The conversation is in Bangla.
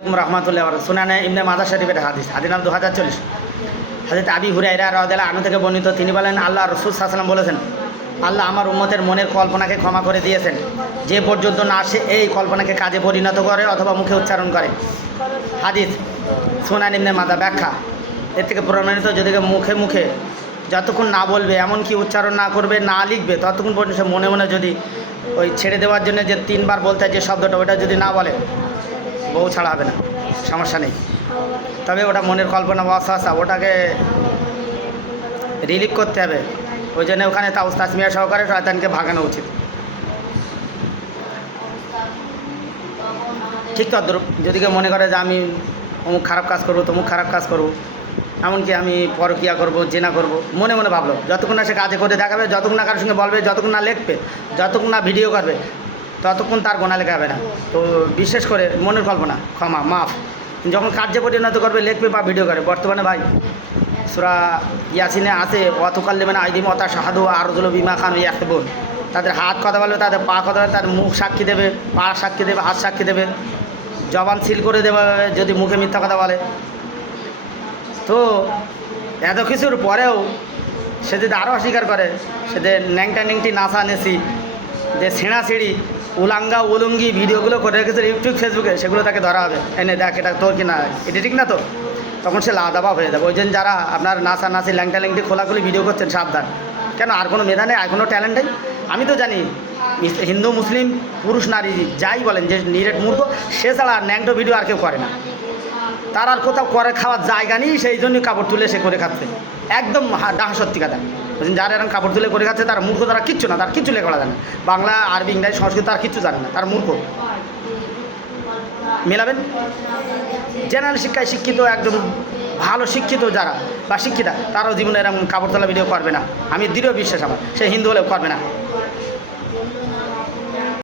রহমাতুল্লাহ ইমনে মাদা শরীফের হাদিস। হাদিস দু হাজার চল্লিশ। হাদিস আবি হুরাইরা রাদিয়াল্লাহু আনহু থেকে বর্ণিত, তিনি বলেন, আল্লাহ রসুল সাল্লাম বলেছেন, আল্লাহ আমার উম্মতের মনের কল্পনাকে ক্ষমা করে দিয়েছেন। যে পর্যন্ত না সে এই কল্পনাকে কাজে পরিণত করে অথবা মুখে উচ্চারণ করে। হাদিস, সুনান ইমনে মাদা ব্যাখ্যা। এর থেকে প্রমাণিত, যদি মুখে মুখে যতক্ষণ না বলবে, এমনকি উচ্চারণ না করবে, না লিখবে, ততক্ষণ পর্যন্ত মনে মনে যদি ওই ছেড়ে দেওয়ার জন্য যে তিনবার বলতে হয় যে শব্দটা ওটা যদি না বলে বউ ছাড়া হবে না, সমস্যা নেই। তবে ওটা মনের কল্পনা বা অসহসা ওটাকে রিলিভ করতে হবে। ওই জন্য ওখানে তাউস তাসমিয়া সহকারে শয়তানকে ভাগানো উচিত। ঠিক তদ্রুপ, যদি কেউ মনে করে যে আমি অমুক খারাপ কাজ করব, তমুক খারাপ কাজ করব, এমনকি আমি পরকিয়া করব, জেনা করব, মনে মনে ভাবলো, যতক্ষণ না সে কাজে করে দেখাবে, যতক্ষণ না কারোর সঙ্গে বলবে, যতক্ষণ না লিখবে, যতক্ষণ না ভিডিও করবে ততক্ষণ তার গোনা লেখা হবে না। তো বিশেষ করে মনের কল্পনা, ক্ষমা, মাফ। যখন কার্যে পরিণত করবে, লিখবে বা ভিডিও করে। বর্তমানে ভাই, সুরা ইয়াসিনে আছে অতকাল্লে মানে আইদিম অতা শাহাদু আরজুল বিমা খান ইয়াকবুল তাদের হাত কথা বলবে, তাদের পা কথা বলবে তাদের মুখ সাক্ষী দেবে, পা সাক্ষী দেবে, হাত সাক্ষী দেবে। জবান সিল করে দেবে, যদি মুখে মিথ্যা কথা বলে। তো এত কিছুর পরেও সে যদি আরও অস্বীকার করে সেদের ন্যাংটা ন্যাংটি নাসা নেছি যে ছেঁড়া ছিঁড়ি উলাঙ্গা, উলুঙ্গি ভিডিওগুলো করে রেখেছে ইউটিউব, ফেসবুকে, সেগুলো তাকে ধরা হবে। এনে দেখ, এটা তোর কি না এটা ঠিক না তো? তখন সে লাদাবা হয়ে যাবে। ওই জন্য যারা আপনার নাচা নাচি ল্যাংটা ল্যাংটি খোলাখুলি ভিডিও করছেন, সাবধান। কেন? আর কোনো মেধা নেই, আর কোনো ট্যালেন্ট নেই। আমি তো জানি হিন্দু, মুসলিম, পুরুষ, নারী, যাই বলেন, যে নিরেট মূর্খ, সে ছাড়া ন্যাংটো ভিডিও আর কেউ করে না। তার আর কোথাও করে খাওয়ার জায়গা নেই, সেই জন্য কাপড় তুলে সে করে খাচ্ছে। একদম ডাহা সত্যি কথা। বলছেন, যারা এরকম কাপড় তুলে করে গেছে তার মূর্খ তারা কিচ্ছু না, তার কিচ্ছু লেখা জানে। বাংলা, আরবি, ইংরাজি, সংস্কৃত তারা কিচ্ছু জানে না, তার মূর্খ। মেলাবেন? জেনারেল শিক্ষায় শিক্ষিত একজন ভালো শিক্ষিত যারা বা শিক্ষিতা, তারাও জীবনে এরকম কাপড় তোলা ভিডিও করবে না। আমি দৃঢ় বিশ্বাস আমার, সে হিন্দু হলেও করবে না।